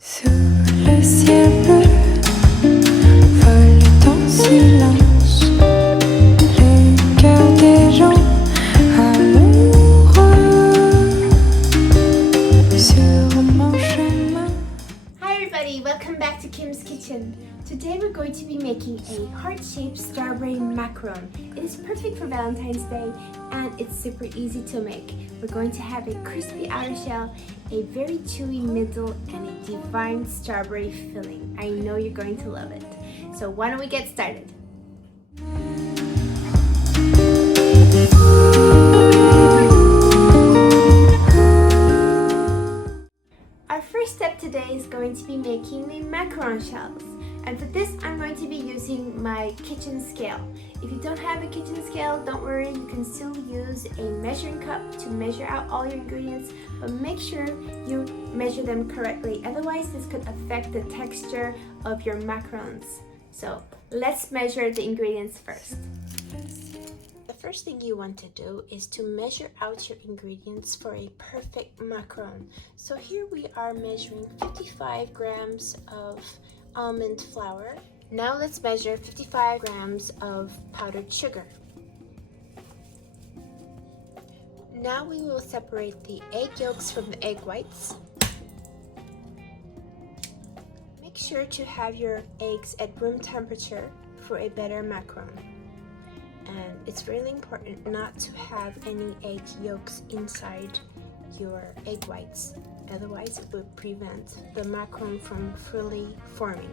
Sous le ciel bleu, vole en silence les cœurs des gens amoureux sur mon chemin. Hi everybody, welcome back to Kim's Kitchen. Today we're going to be making a heart-shaped strawberry macaron. It is perfect for Valentine's Day and it's super easy to make. We're going to have a crispy outer shell, a very chewy middle, and a divine strawberry filling. I know you're going to love it. So why don't we get started? Our first step today is going to be making the macaron shells. And for this, I'm going to be using my kitchen scale. If you don't have a kitchen scale, don't worry, you can still use a measuring cup to measure out all your ingredients, but make sure you measure them correctly. Otherwise, this could affect the texture of your macarons. So let's measure the ingredients first. The first thing you want to do is to measure out your ingredients for a perfect macaron. So here we are measuring 55 grams of almond flour. Now let's measure 55 grams of powdered sugar. Now we will separate the egg yolks from the egg whites. Make sure to have your eggs at room temperature for a better macaron. And it's really important not to have any egg yolks inside your egg whites. Otherwise, it would prevent the macaron from fully forming.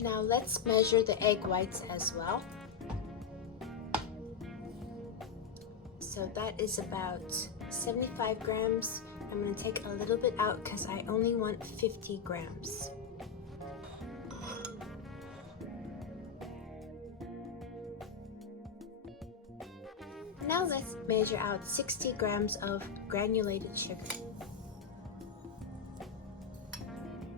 Now let's measure the egg whites as well. So that is about 75 grams. I'm going to take a little bit out because I only want 50 grams. Now let's measure out 60 grams of granulated sugar.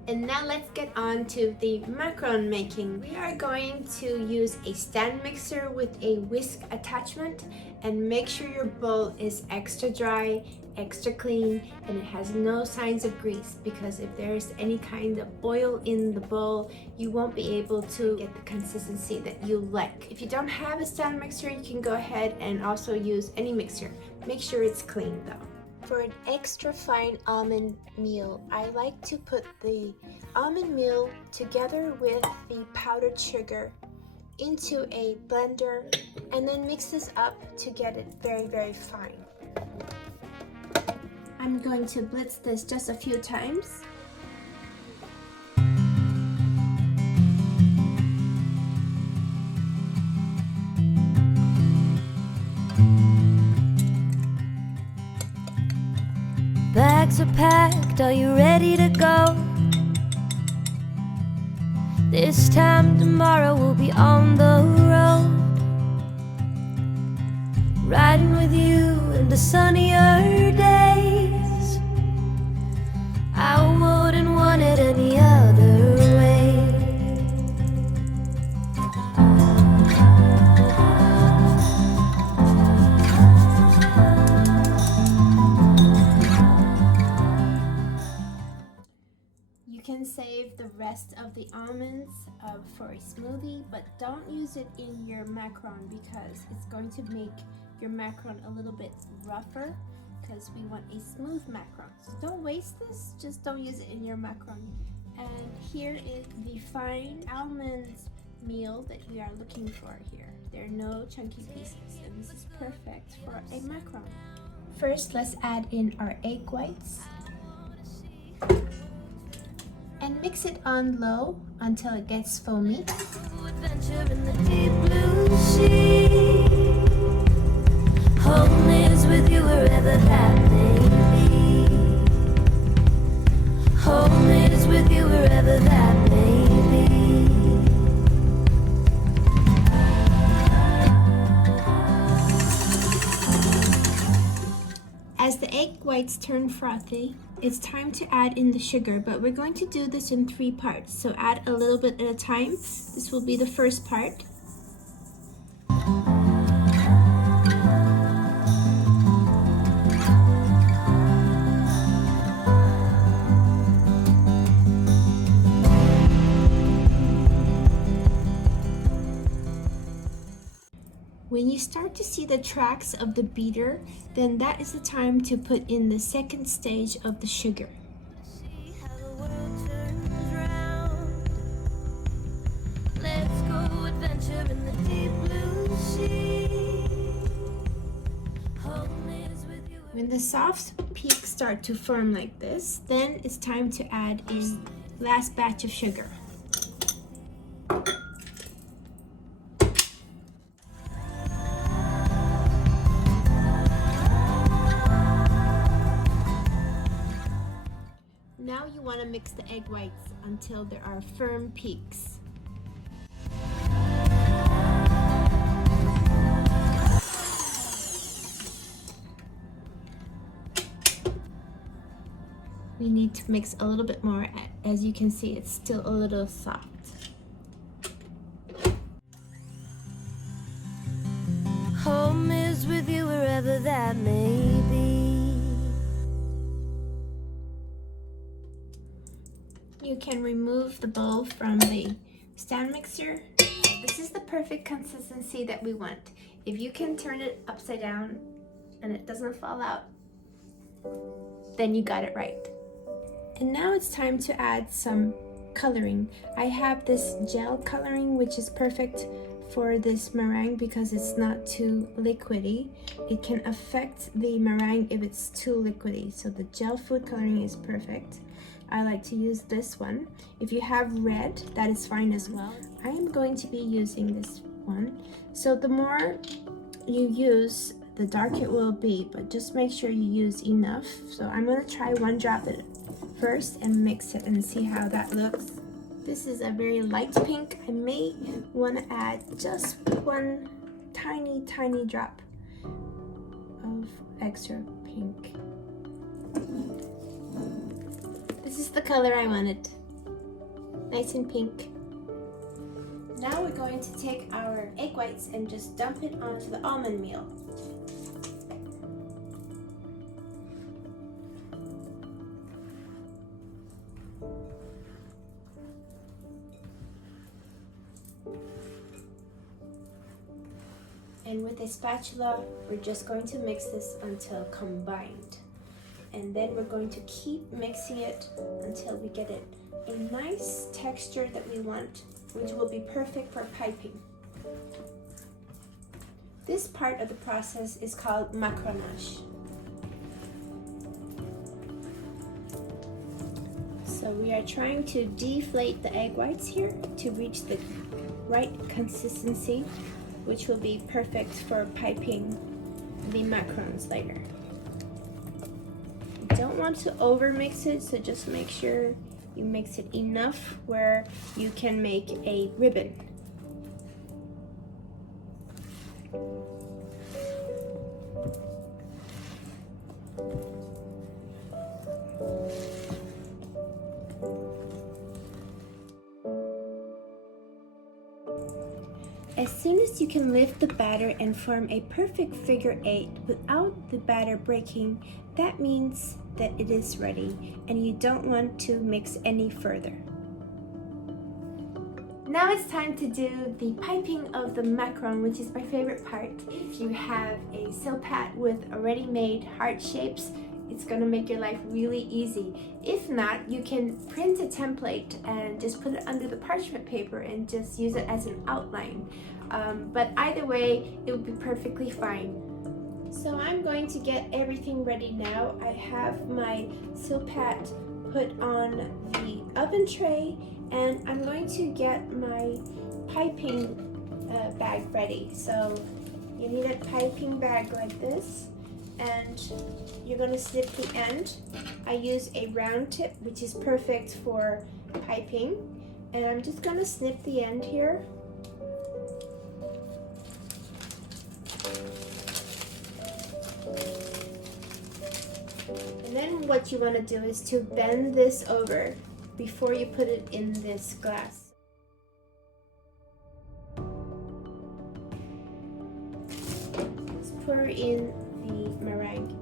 And now let's get on to the macaron making. We are going to use a stand mixer with a whisk attachment, and make sure your bowl is extra dry, extra clean, and it has no signs of grease, because if there's any kind of oil in the bowl, you won't be able to get the consistency that you like. If you don't have a stand mixer, you can go ahead and also use any mixer. Make sure it's clean though. For an extra fine almond meal, I like to put the almond meal together with the powdered sugar into a blender and then mix this up to get it very, very fine. I'm going to blitz this just a few times. Bags are packed, are you ready to go? This time tomorrow we'll be on the road, riding with you in the sunnier days. I wouldn't want it any other way. You can save the rest of the almonds for a smoothie, but don't use it in your macaron because it's going to make your macaron a little bit rougher, because we want a smooth macaron. So don't waste this, just don't use it in your macaron. And here is the fine almond meal that we are looking for here. There are no chunky pieces, and this is perfect for a macaron. First, let's add in our egg whites and mix it on low until it gets foamy. Adventure in the deep blue sea. Home is with you wherever that may be. Home is with you wherever that may be. As the egg whites turn frothy, it's time to add in the sugar, but we're going to do this in 3 parts. So add a little bit at a time. This will be the first part. When you start to see the tracks of the beater, then that is the time to put in the second stage of the sugar. See how the world turns round. Let's go adventure in the deep blue sea. Home is with you. When the soft peaks start to form like this, then it's time to add a last batch of sugar. Now you want to mix the egg whites until there are firm peaks. We need to mix a little bit more. As you can see, it's still a little soft. Home is with you wherever that may be. You can remove the bowl from the stand mixer. This is the perfect consistency that we want. If you can turn it upside down and it doesn't fall out, then you got it right. And now it's time to add some coloring. I have this gel coloring, which is perfect for this meringue because it's not too liquidy. It can affect the meringue if it's too liquidy. So the gel food coloring is perfect. I like to use this one. If you have red, that is fine as well. I am going to be using this one. So the more you use, the darker it will be, but just make sure you use enough. So I'm going to try one drop at first and mix it and see how that looks. This is a very light pink. I may want to add just one tiny drop of extra pink. This is the color I wanted. Nice and pink. Now we're going to take our egg whites and just dump it onto the almond meal. And with a spatula, we're just going to mix this until combined. And then we're going to keep mixing it until we get it a nice texture that we want, which will be perfect for piping. This part of the process is called Macaronage. So we are trying to deflate the egg whites here to reach the right consistency, which will be perfect for piping the macarons later. You don't want to over mix it, so just make sure you mix it enough where you can make a ribbon. As soon as you can lift the batter and form a perfect figure 8 without the batter breaking, that means that it is ready and you don't want to mix any further. Now it's time to do the piping of the macaron, which is my favorite part. If you have a silpat with already made heart shapes, it's gonna make your life really easy. If not, you can print a template and just put it under the parchment paper and just use it as an outline. But either way, it would be perfectly fine. So I'm going to get everything ready now. I have my silpat put on the oven tray, and I'm going to get my piping bag ready. So you need a piping bag like this, and you're going to snip the end. I use a round tip, which is perfect for piping, and I'm just going to snip the end here. And then what you want to do is to bend this over before you put it in this glass. Let's pour in the meringue.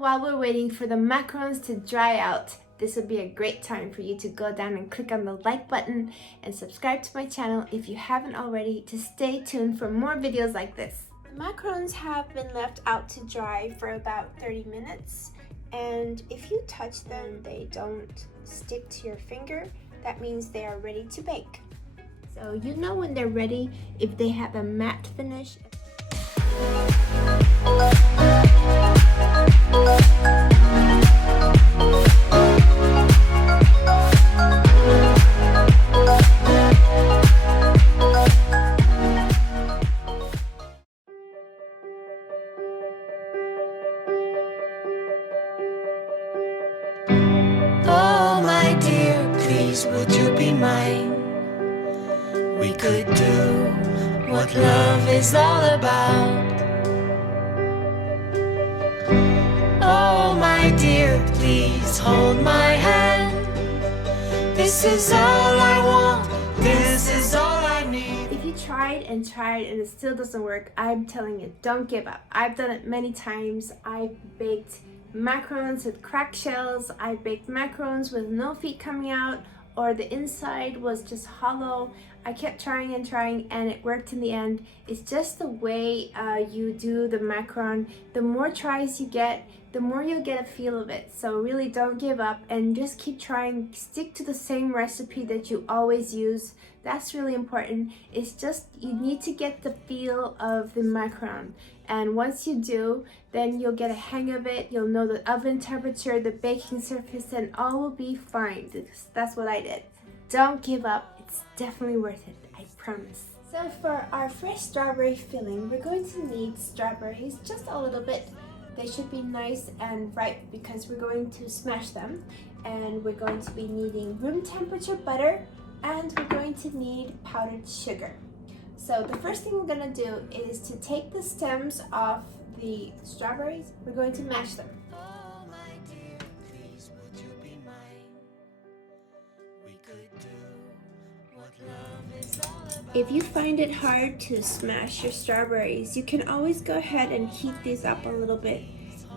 while we're waiting for the macarons to dry out, this would be a great time for you to go down and click on the like button and subscribe to my channel if you haven't already, to stay tuned for more videos like this. The macarons have been left out to dry for about 30 minutes, and if you touch them, they don't stick to your finger. That means they are ready to bake. So you know when they're ready if they have a matte finish. Oh my dear, please would you be mine? We could do what love is all about. Oh my dear, please hold my hand. This is all I want, this is all I need. If you tried and it still doesn't work, I'm telling you, don't give up. I've done it many times. I've baked macarons with cracked shells. I baked macarons with no feet coming out, or the inside was just hollow. I kept trying and it worked in the end. It's just the way you do the macaron. The more tries you get, the more you'll get a feel of it. So really don't give up and just keep trying. Stick to the same recipe that you always use. That's really important. It's just you need to get the feel of the macaron. And once you do, then you'll get a hang of it. You'll know the oven temperature, the baking surface, and all will be fine. That's what I did. Don't give up. It's definitely worth it, I promise. So for our fresh strawberry filling, we're going to need strawberries, just a little bit. They should be nice and ripe because we're going to smash them. And we're going to be needing room temperature butter, and we're going to need powdered sugar. So the first thing we're going to do is to take the stems off the strawberries. We're going to mash them. Oh my dear, please would you be mine? We could do what love is all about. If you find it hard to smash your strawberries, you can always go ahead and heat these up a little bit.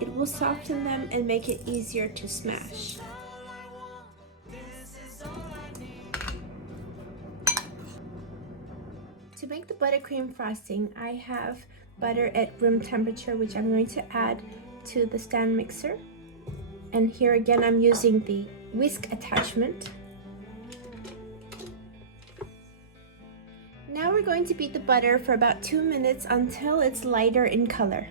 It will soften them and make it easier to smash. To make the buttercream frosting, I have butter at room temperature, which I'm going to add to the stand mixer. And here again, I'm using the whisk attachment. Now we're going to beat the butter for about 2 minutes until it's lighter in color.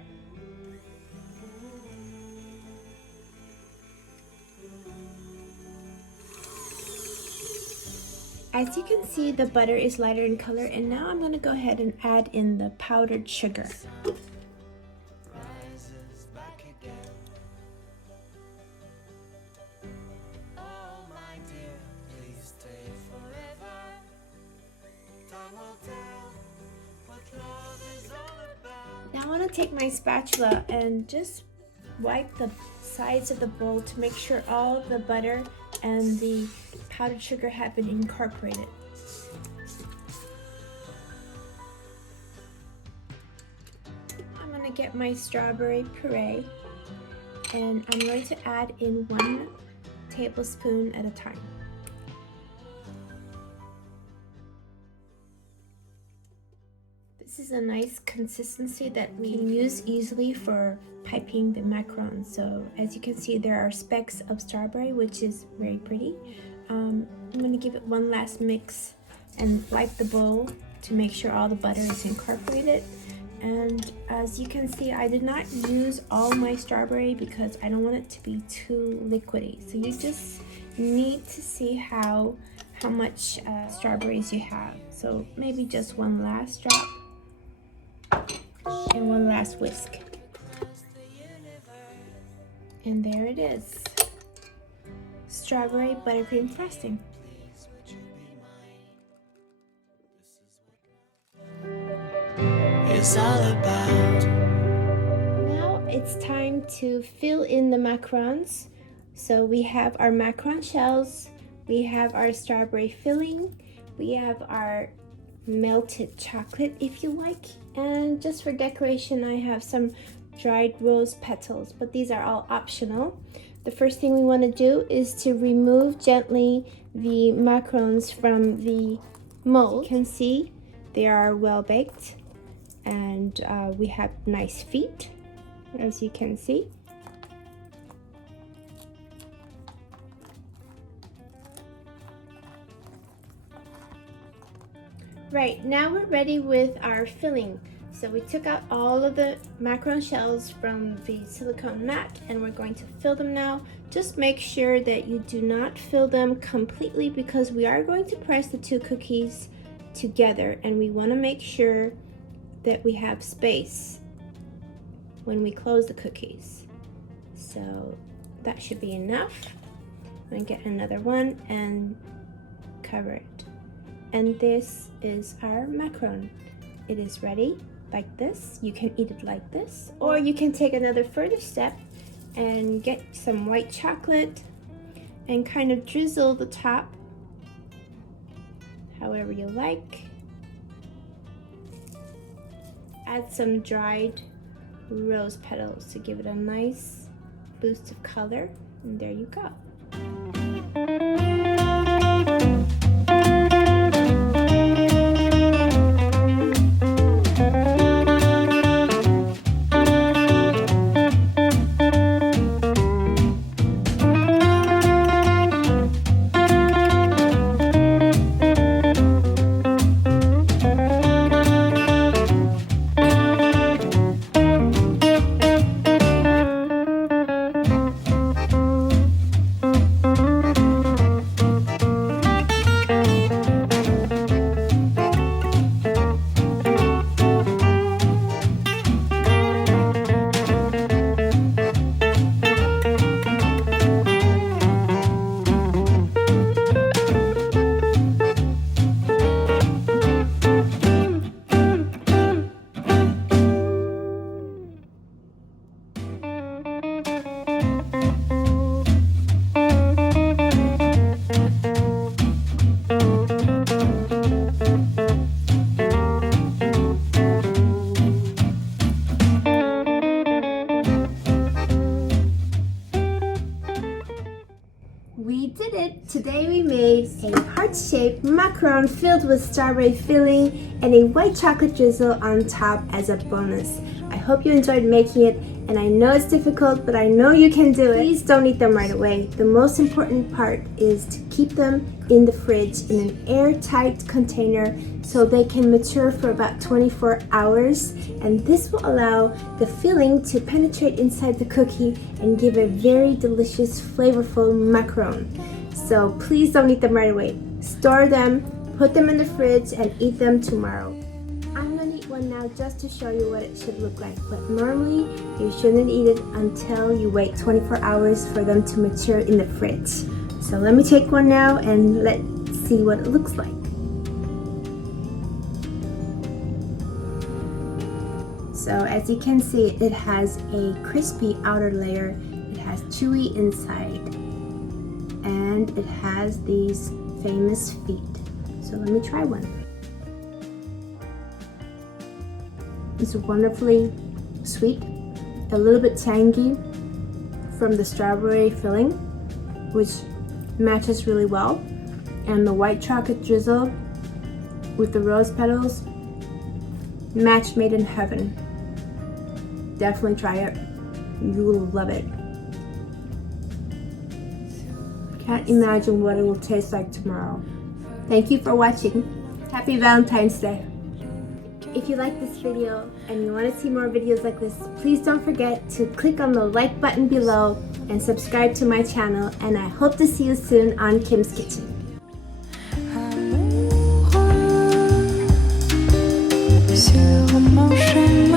As you can see, the butter is lighter in color, and now I'm going to go ahead and add in the powdered sugar. Now I want to take my spatula and just wipe the sides of the bowl to make sure all the butter and the powdered sugar have been incorporated. I'm going to get my strawberry puree, and I'm going to add in 1 tablespoon at a time. This is a nice consistency that we can use easily for piping the macarons. So as you can see, there are specks of strawberry, which is very pretty. I'm going to give it one last mix and wipe the bowl to make sure all the butter is incorporated. And as you can see, I did not use all my strawberry because I don't want it to be too liquidy. So you just need to see how much strawberries you have. So maybe just one last drop and one last whisk. And there it is. Strawberry buttercream frosting. It's all about. Now it's time to fill in the macarons. So we have our macaron shells, we have our strawberry filling, we have our melted chocolate if you like. And just for decoration, I have some dried rose petals, but these are all optional. The first thing we want to do is to remove gently the macarons from the mold. You can see they are well baked, and we have nice feet, as you can see. Right, now we're ready with our filling. So we took out all of the macaron shells from the silicone mat, and we're going to fill them now. Just make sure that you do not fill them completely, because we are going to press the two cookies together, and we want to make sure that we have space when we close the cookies. So that should be enough. I'm going to get another one and cover it. And this is our macaron. It is ready like this. You can eat it like this, or you can take another further step and get some white chocolate and kind of drizzle the top however you like. Add some dried rose petals to give it a nice boost of color, and there you go. We did it! Today we made a heart-shaped macaron filled with strawberry filling and a white chocolate drizzle on top as a bonus. I hope you enjoyed making it, and I know it's difficult, but I know you can do it. Please don't eat them right away. The most important part is to keep them in the fridge in an airtight container so they can mature for about 24 hours, and this will allow the filling to penetrate inside the cookie and give a very delicious, flavorful macaron. So please don't eat them right away. Store them, put them in the fridge, and eat them tomorrow. I'm gonna eat one now just to show you what it should look like, but normally you shouldn't eat it until you wait 24 hours for them to mature in the fridge. So let me take one now and let's see what it looks like. So as you can see, it has a crispy outer layer, it has chewy inside, and it has these famous feet. So let me try one. It's wonderfully sweet, a little bit tangy from the strawberry filling, which matches really well, and the white chocolate drizzle with the rose petals, match made in heaven. Definitely try it. You will love it. Can't imagine what it will taste like tomorrow. Thank you for watching. Happy Valentine's Day. If you like this video and you want to see more videos like this, please don't forget to click on the like button below and subscribe to my channel, and I hope to see you soon on Kim's Kitchen. Sur mon chemin.